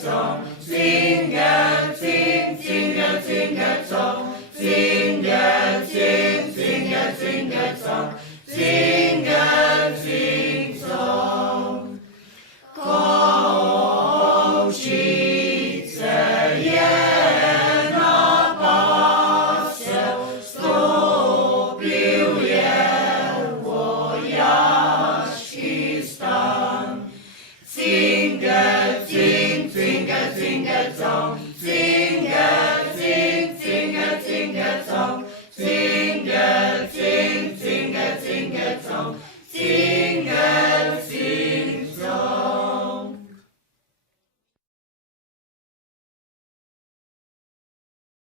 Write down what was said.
song, sing and sing, sing and sing that song, sing and sing, sing and sing that song, sing and sing song. Kołczyce je na pasie, stopił je wojaczki stan.